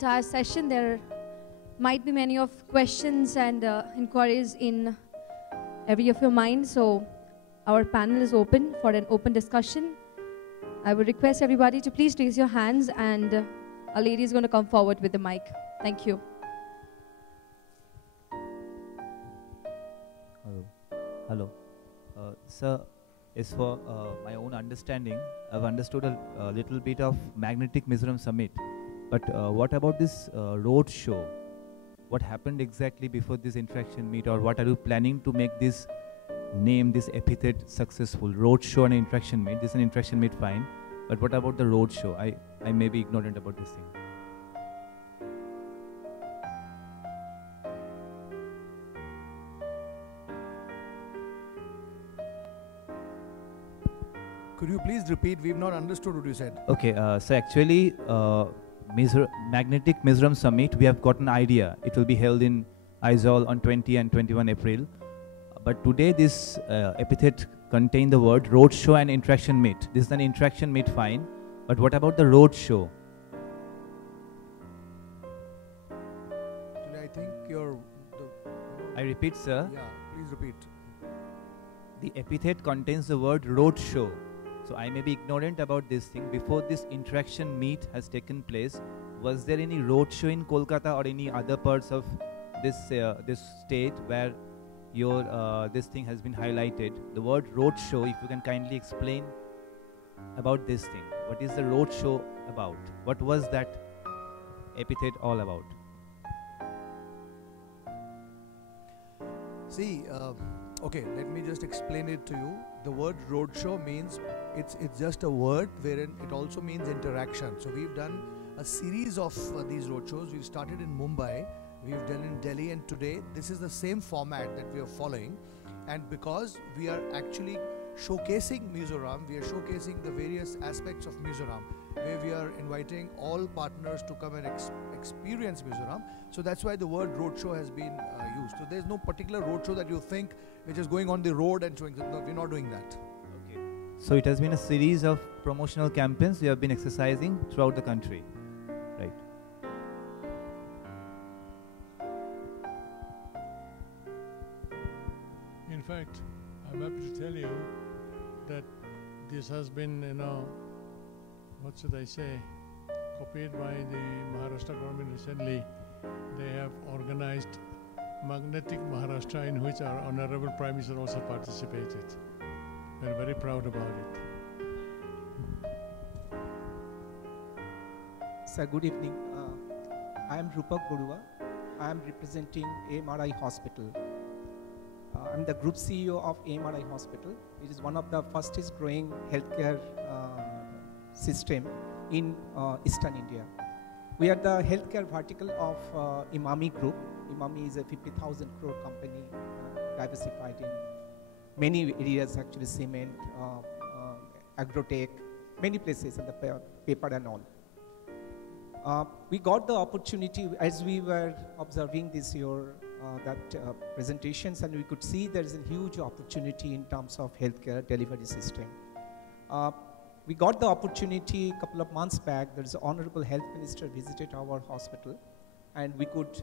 entire session. There might be many of questions and inquiries in every of your mind. So our panel is open for an open discussion. I would request everybody to please raise your hands, and a lady is going to come forward with the mic. Thank you. Hello. Sir, as for my own understanding, I've understood a little bit of Magnetic Mizoram Summit. But what about this roadshow? What happened exactly before this interaction meet, or what are you planning to make this name, this epithet successful? Roadshow and interaction meet. This is an interaction meet, fine. But what about the roadshow? I may be ignorant about this thing. Could you please repeat? We've not understood what you said. Okay, so actually, Magnetic Mizoram Summit, we have got an idea. It will be held in Aizawl on 20 and 21 April. But today this epithet contains the word roadshow and interaction meet. This is an interaction meet, fine. But what about the roadshow? I think you're... I repeat, sir. Yeah, please repeat. The epithet contains the word roadshow. So I may be ignorant about this thing. Before this interaction meet has taken place, was there any roadshow in Kolkata or any other parts of this this state where your this thing has been highlighted? The word roadshow, if you can kindly explain about this thing. What is the roadshow about? What was that epithet all about? See, okay, let me just explain it to you. The word roadshow means it's just a word wherein it also means interaction. So we've done a series of these roadshows. We've started in Mumbai, we've done in Delhi, and today this is the same format that we are following. And because we are actually showcasing Mizoram, we are showcasing the various aspects of Mizoram, where we are inviting all partners to come and experience Mizoram. So that's why the word roadshow has been used. So there's no particular roadshow that you think which is going on the road and showing. No, we're not doing that. Okay. So it has been a series of promotional campaigns we have been exercising throughout the country, right? In fact, I'm happy to tell you that this has been, what should I say, copied by the Maharashtra government recently. They have organized Magnetic Maharashtra, in which our Honorable Prime Minister also participated. We're very proud about it. Sir, good evening. I am Rupak Borua. I am representing AMRI Hospital. I'm the Group CEO of AMRI Hospital. It is one of the fastest growing healthcare system in Eastern India. We are the healthcare vertical of Imami Group. Imami is a 50,000 crore company, diversified in many areas, actually cement, agrotech, many places in the paper and all. We got the opportunity as we were observing this year presentations, and we could see there is a huge opportunity in terms of healthcare delivery system. We got the opportunity a couple of months back. There is an Honorable Health Minister visited our hospital, and we could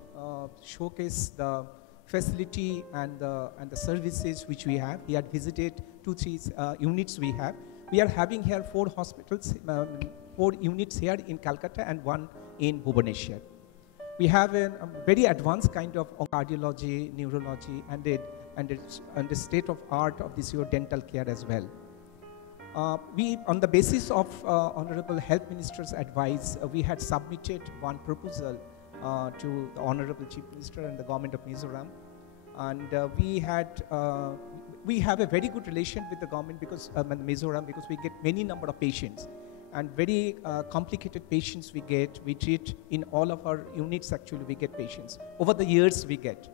showcase the facility and the services which we have. He had visited 2-3 units we have. We are having here 4 hospitals, 4 units here in Kolkata and 1 in Bhubaneswar. We have a very advanced kind of cardiology, neurology, and the state of art of this your dental care as well. We, on the basis of Honorable Health Minister's advice, we had submitted one proposal to the Honorable Chief Minister and the Government of Mizoram, and we have a very good relation with the government because Mizoram, because we get many number of patients. And very complicated patients we treat in all of our units. Actually, we get patients. Over the years, we get.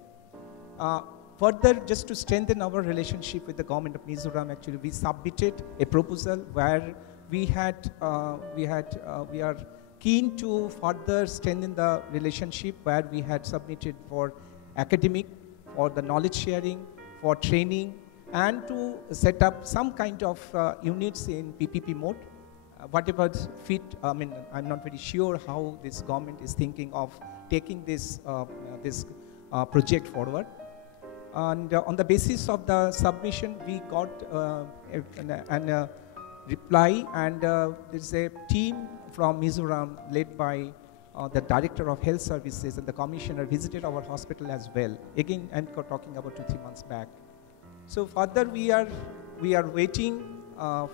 Further, just to strengthen our relationship with the government of Mizoram, actually, we submitted a proposal where we are keen to further strengthen the relationship, where we had submitted for academic, for the knowledge sharing, for training, and to set up some kind of units in PPP mode. whatever fit, I mean, I'm not very sure how this government is thinking of taking this project forward. And on the basis of the submission, we got a reply, and there's a team from Mizoram led by the Director of Health Services and the Commissioner visited our hospital as well. Again, I'm talking about 2-3 months back. So further, we are waiting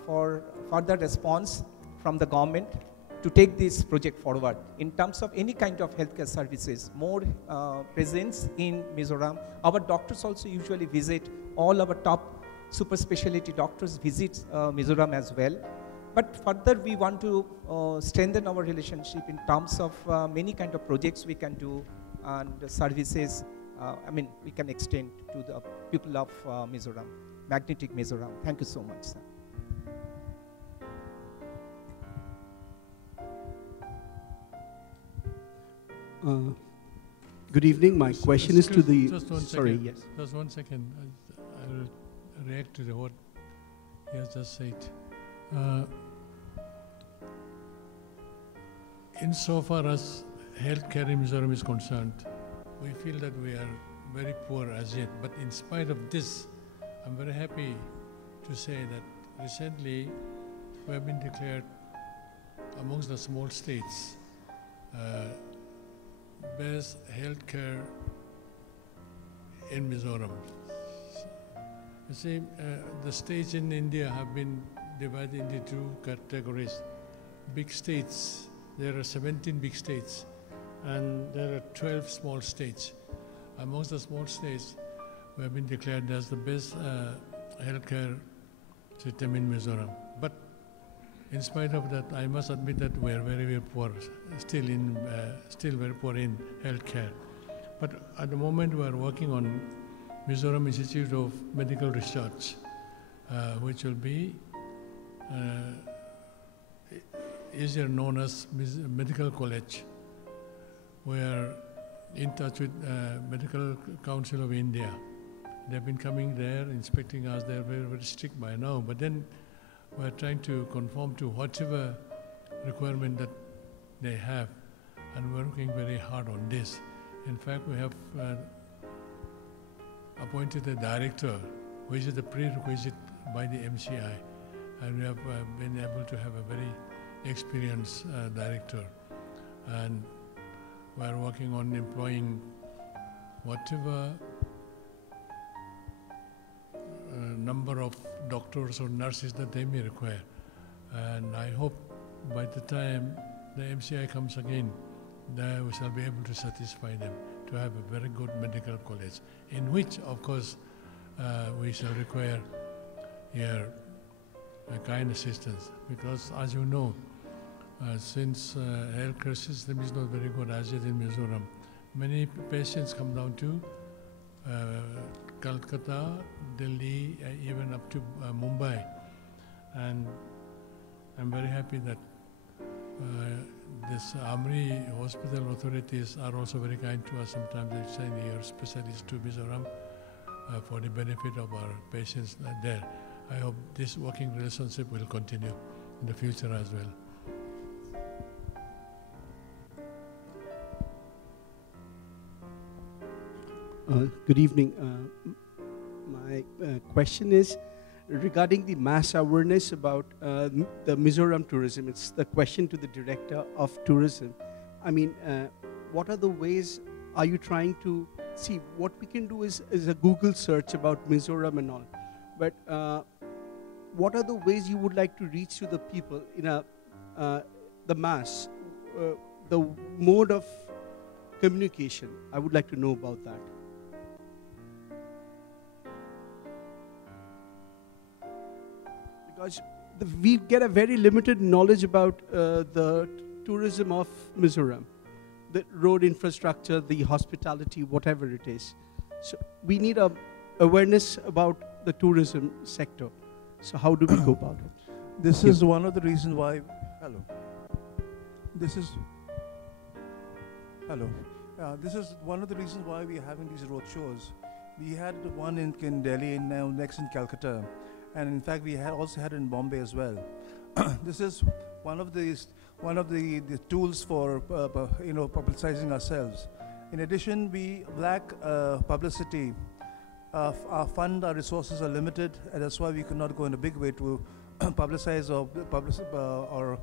for further response from the government to take this project forward in terms of any kind of healthcare services, more presence in Mizoram. Our doctors also usually visit, all our top super specialty doctors visit Mizoram as well. But further, we want to strengthen our relationship in terms of many kind of projects we can do and services. I mean, we can extend to the people of Mizoram, magnetic Mizoram. Thank you so much, sir. Good evening. My question is to the. Just one sorry, second. yes. Just 1 second. I'll react to what he has just said. Insofar as healthcare in Mizoram is concerned, we feel that we are very poor as yet. But in spite of this, I'm very happy to say that recently we have been declared amongst the small states best healthcare in Mizoram. You see, the states in India have been divided into two categories. Big states, there are 17 big states, and there are 12 small states. Amongst the small states, we have been declared as the best healthcare system in Mizoram. But in spite of that, I must admit that we are very, very poor, still very poor in healthcare. But at the moment, we are working on Mizoram Institute of Medical Research, which will be easier known as Medical College. We are in touch with Medical Council of India. They've been coming there, inspecting us. They're very, very strict by now. But then we're trying to conform to whatever requirement that they have. And we're working very hard on this. In fact, we have appointed a director, which is the prerequisite by the MCI. And we have been able to have a very experienced director. And we're working on employing whatever number of doctors or nurses that they may require. And I hope by the time the MCI comes again, we shall be able to satisfy them to have a very good medical college, in which, of course, we shall require here a kind assistance. Because, as you know, since healthcare system is not very good as yet in Mizoram, many patients come down to Kolkata, Delhi, even up to Mumbai. And I'm very happy that this Amri hospital authorities are also very kind to us. Sometimes they send here specialists to Mizoram for the benefit of our patients there. I hope this working relationship will continue in the future as well. Good evening. My question is regarding the mass awareness about the Mizoram tourism. It's the question to the Director of Tourism. I mean, what are the ways are you trying to see? What we can do is a Google search about Mizoram and all. But what are the ways you would like to reach to the people in the mass, the mode of communication? I would like to know about that. Because we get a very limited knowledge about the tourism of Mizoram, the road infrastructure, the hospitality, whatever it is. So we need a awareness about the tourism sector. So how do we go about it? This is one of the reasons why. Hello. This is one of the reasons why we are having these road shows. We had one in Delhi and now next in Calcutta. And in fact, we also had it in Bombay as well. This is one of the tools for publicizing ourselves. In addition, we lack publicity. Our resources are limited, and that's why we could not go in a big way to publicize or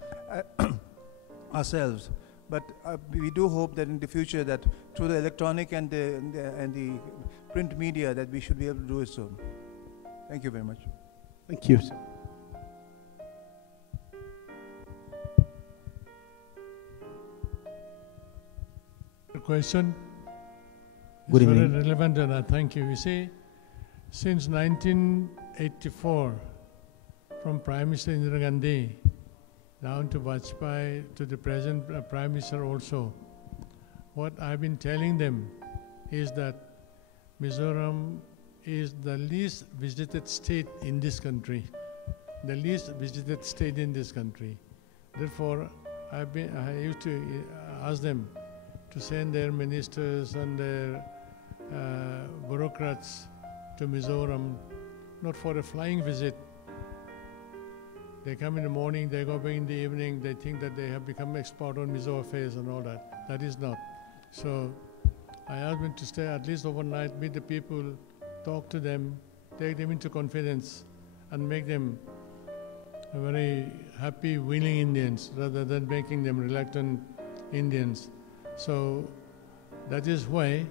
ourselves. But we do hope that in the future, that through the electronic and the print media, that we should be able to do it so. Thank you very much. Thank you, sir. The question Good is very evening. relevant, and I thank you. You see, since 1984, from Prime Minister Indira Gandhi down to Vajpayee to the present Prime Minister also, what I've been telling them is that Mizoram is the least visited state in this country. The least visited state in this country. Therefore, I used to ask them to send their ministers and their bureaucrats to Mizoram, not for a flying visit. They come in the morning, they go back in the evening, they think that they have become expert on Mizo affairs and all that. That is not. So I asked them to stay at least overnight, meet the people, talk to them, take them into confidence, and make them very happy, willing Indians, rather than making them reluctant Indians. So that is why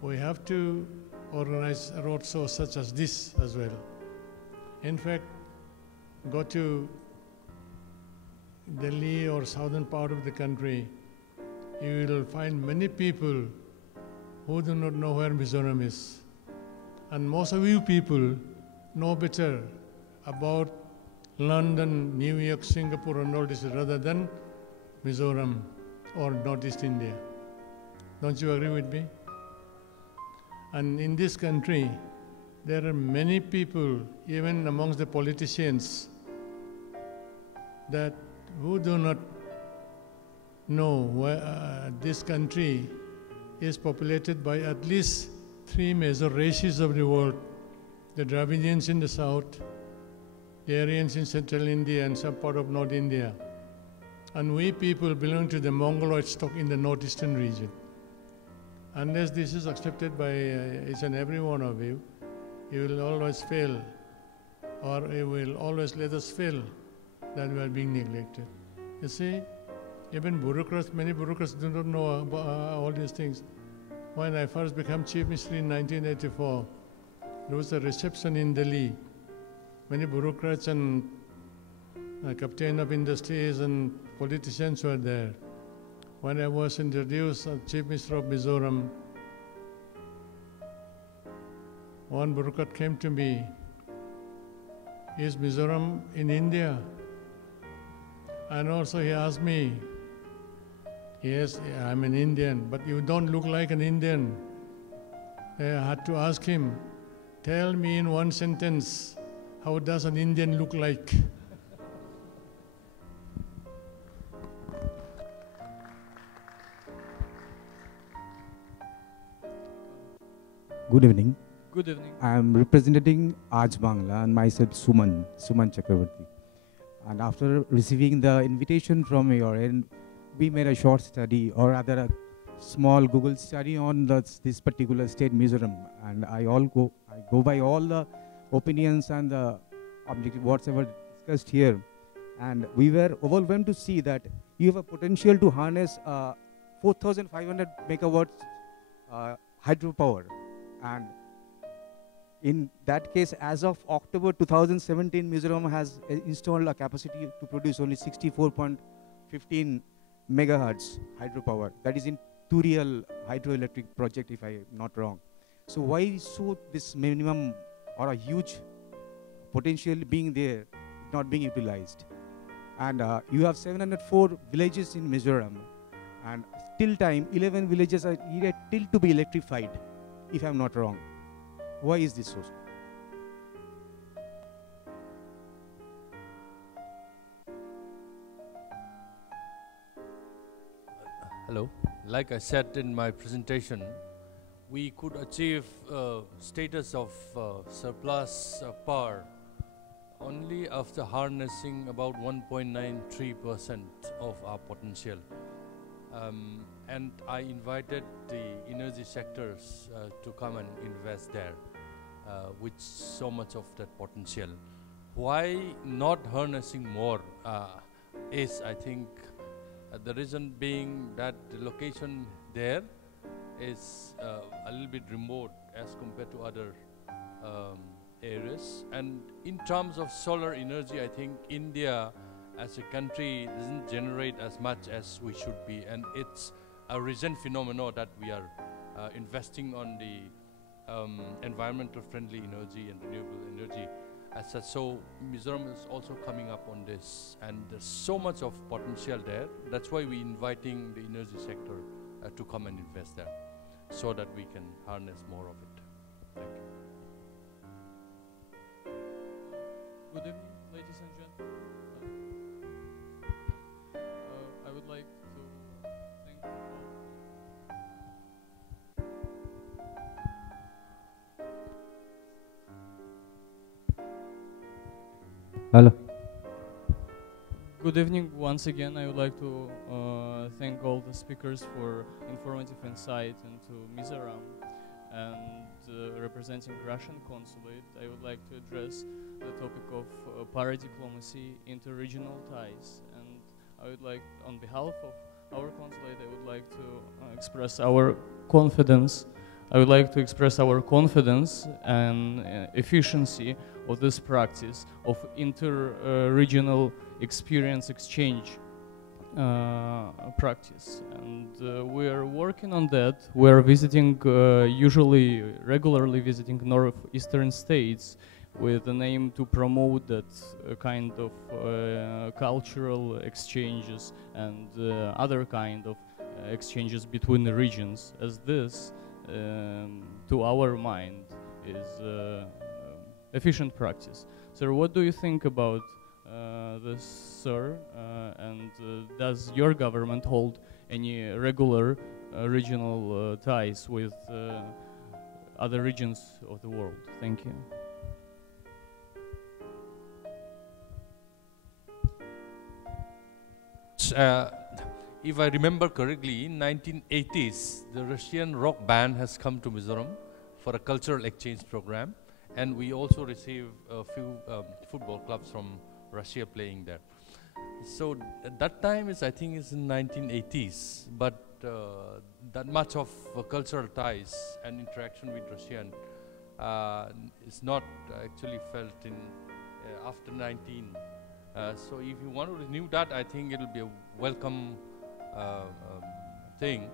we have to organize a roadshow such as this as well. In fact, go to Delhi or southern part of the country, you will find many people who do not know where Mizoram is. And most of you people know better about London, New York, Singapore and all this rather than Mizoram or Northeast India. Don't you agree with me? And in this country, there are many people, even amongst the politicians, that who do not know where this country is populated by at least 3 major races of the world: the Dravidians in the south, the Aryans in central India and some part of North India. And we people belong to the Mongoloid stock in the northeastern region. Unless this is accepted by each and every one of you, you will always fail, or you will always let us fail that we are being neglected. You see, even bureaucrats, many bureaucrats do not know about all these things. When I first became Chief Minister in 1984, there was a reception in Delhi. Many bureaucrats and captain of industries and politicians were there. When I was introduced as Chief Minister of Mizoram, one bureaucrat came to me, "Is Mizoram in India?" And also he asked me, "Yes, I'm an Indian, but you don't look like an Indian." I had to ask him, "Tell me in one sentence, how does an Indian look like?" Good evening. Good evening. I am representing Aaj Bangla and myself Suman Chakravarti. And after receiving the invitation from your end, we made a short study, or rather a small Google study on this particular state, Mizoram. And I go by all the opinions and the objective, whatever discussed here. And we were overwhelmed to see that you have a potential to harness 4,500 megawatts hydropower. And in that case, as of October 2017, Mizoram has installed a capacity to produce only 64.15 megahertz hydropower. That is in 2 real hydroelectric project, if I'm not wrong. So why so this minimum or a huge potential being there, not being utilized? And you have 704 villages in Mizoram, and till time 11 villages are yet till to be electrified, if I'm not wrong. Why is this so? Hello. Like I said in my presentation, we could achieve status of surplus power only after harnessing about 1.93% of our potential. And I invited the energy sectors to come and invest there with so much of that potential. Why not harnessing more is, I think, the reason being that the location there is a little bit remote as compared to other areas. And in terms of solar energy, I think India as a country doesn't generate as much as we should be, and it's a recent phenomenon that we are investing on the environmental friendly energy and renewable energy as such. So Mizoram is also coming up on this, and there's so much of potential there. That's why we're inviting the energy sector to come and invest there, so that we can harness more of it. Thank you. Good evening, ladies and gentlemen. I would like to thank all. Hello. Good evening once again. I would like to thank all the speakers for informative insight into Mizoram, and representing Russian consulate, I would like to address the topic of para-diplomacy, inter-regional ties, and I would like, on behalf of our consulate, I would like to express our confidence. I would like to express our confidence and efficiency of this practice of inter-regional experience exchange practice, and we are working on that. We are visiting, regularly visiting northeastern states with the aim to promote that kind of cultural exchanges and other kind of exchanges between the regions, as this, to our mind, is efficient practice. So what do you think about this, sir? And does your government hold any regular regional ties with other regions of the world? Thank you. If I remember correctly, in 1980s, the Russian rock band has come to Mizoram for a cultural exchange program, and we also receive a few football clubs from Russia playing there. So at that time is, I think, is in 1980s, but that much of cultural ties and interaction with Russian is not actually felt in after 19. So if you want to renew that, I think it will be a welcome thing.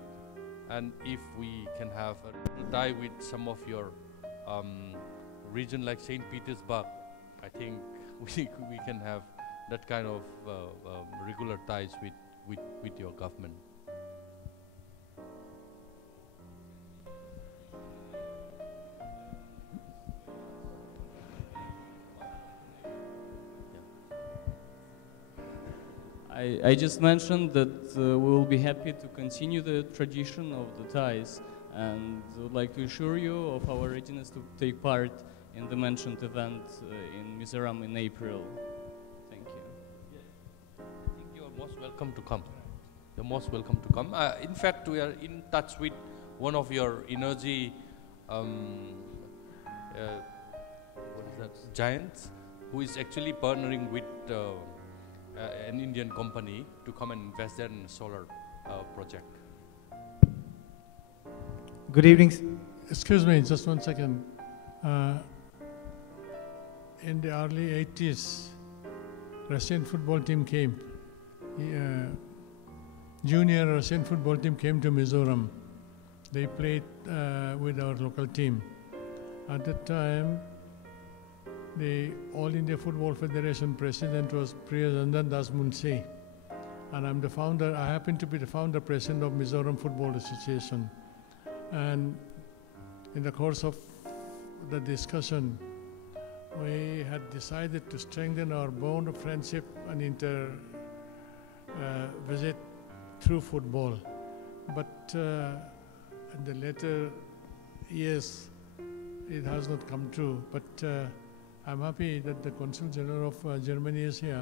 And if we can have a tie with some of your region like St. Petersburg, I think we can have that kind of regular ties with your government. I just mentioned that we will be happy to continue the tradition of the ties, and would like to assure you of our readiness to take part in the mentioned event in Mizoram in April. Thank you. Yes. I think you are most welcome to come. You're most welcome to come. In fact, we are in touch with one of your energy what is that, giants, who is actually partnering with an Indian company to come and invest there in a solar project. Good evening. Excuse me, just 1 second. In the early 80s, Russian football team came. Junior Russian football team came to Mizoram. They played with our local team. At that time, the All India Football Federation president was Priya Ranjan Das Munshi, and I'm the founder. I happen to be the founder president of Mizoram Football Association. And in the course of the discussion, we had decided to strengthen our bond of friendship and visit through football. But in the later years, it has not come true. But I'm happy that the Consul General of Germany is here.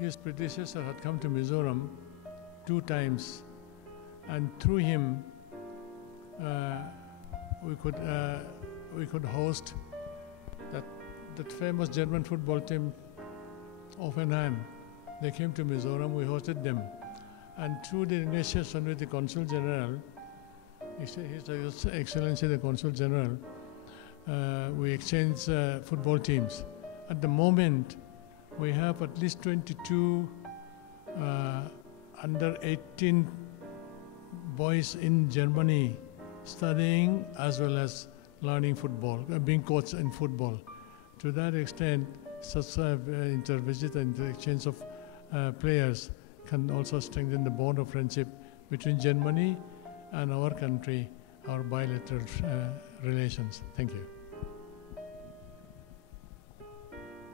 His predecessor had come to Mizoram 2 times, and through him we could host that famous German football team, Offenheim. They came to Mizoram, we hosted them. And through the negotiation with the Consul General, His Excellency the Consul General, we exchanged football teams. At the moment, we have at least 22 under 18 boys in Germany studying as well as learning football, being coached in football. To that extent, such inter-visit and exchange of players can also strengthen the bond of friendship between Germany and our country, our bilateral relations. Thank you.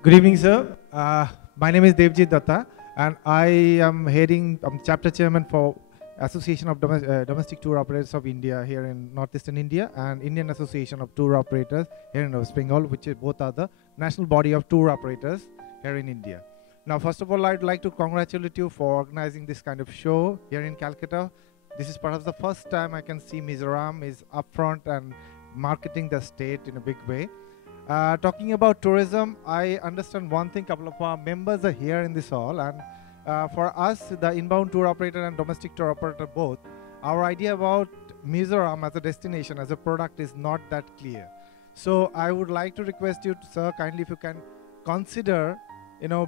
Good evening, sir. My name is Devjit Datta, and I'm chapter chairman for Association of Domestic Tour Operators of India here in Northeastern India, and Indian Association of Tour Operators here in West Bengal, which both are the national body of tour operators here in India. Now, first of all, I'd like to congratulate you for organizing this kind of show here in Calcutta. This is perhaps the first time I can see Mizoram is upfront and marketing the state in a big way. Talking about tourism, I understand one thing, couple of our members are here in this hall, and for us, the inbound tour operator and domestic tour operator both, our idea about Mizoram as a destination, as a product is not that clear. So I would like to request you, sir, kindly if you can consider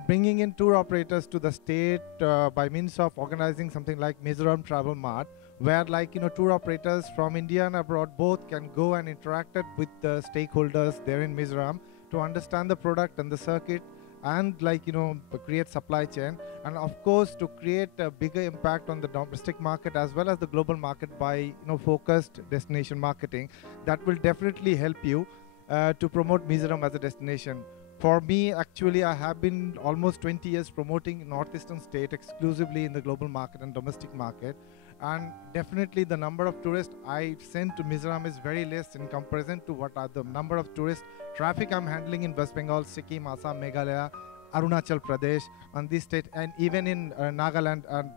bringing in tour operators to the state by means of organizing something like Mizoram Travel Mart, where tour operators from India and abroad both can go and interact with the stakeholders there in Mizoram to understand the product and the circuit and create supply chain, and of course to create a bigger impact on the domestic market as well as the global market by focused destination marketing. That will definitely help you to promote Mizoram as a destination. For me, actually, I have been almost 20 years promoting northeastern state exclusively in the global market and domestic market, and definitely the number of tourists I send to Mizoram is very less in comparison to what are the number of tourist traffic I'm handling in West Bengal, Sikkim, Assam, Meghalaya, Arunachal Pradesh, on this state, and even in Nagaland and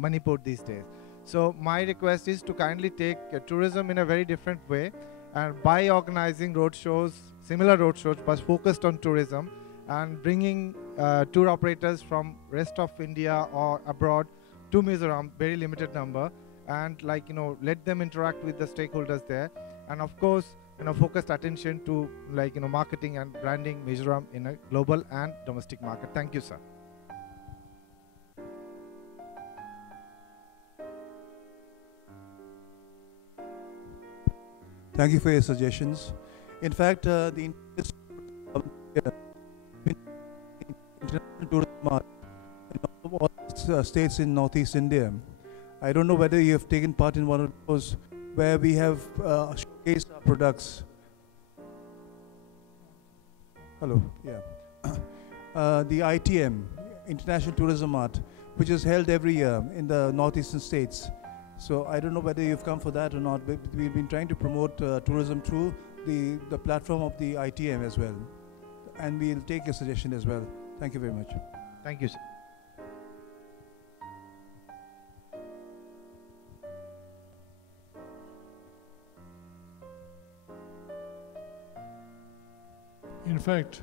Manipur these days. So my request is to kindly take tourism in a very different way, and by organizing roadshows, similar roadshows, but focused on tourism, and bringing tour operators from rest of India or abroad to Mizoram, very limited number, and let them interact with the stakeholders there, and of course focused attention to marketing and branding Mizoram in a global and domestic market. Thank you, sir. Thank you for your suggestions. In fact, the International Tourism Mart in all states in Northeast India. I don't know whether you have taken part in one of those where we have showcased our products. Hello, yeah. The ITM, International Tourism Mart, which is held every year in the northeastern states. So I don't know whether you've come for that or not, but we've been trying to promote tourism through the platform of the ITM as well. And we'll take your suggestion as well. Thank you very much. Thank you, sir. In fact,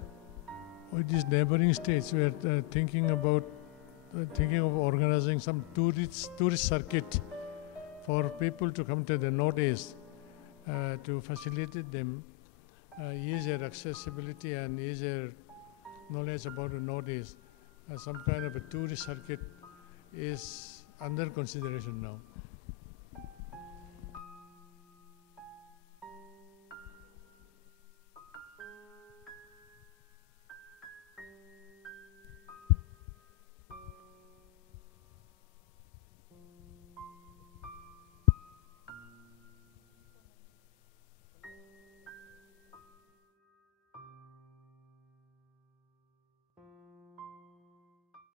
with these neighboring states, we are thinking of organizing some tourist circuit for people to come to the Northeast to facilitate them easier accessibility and easier knowledge about the Northeast. Some kind of a tourist circuit is under consideration now.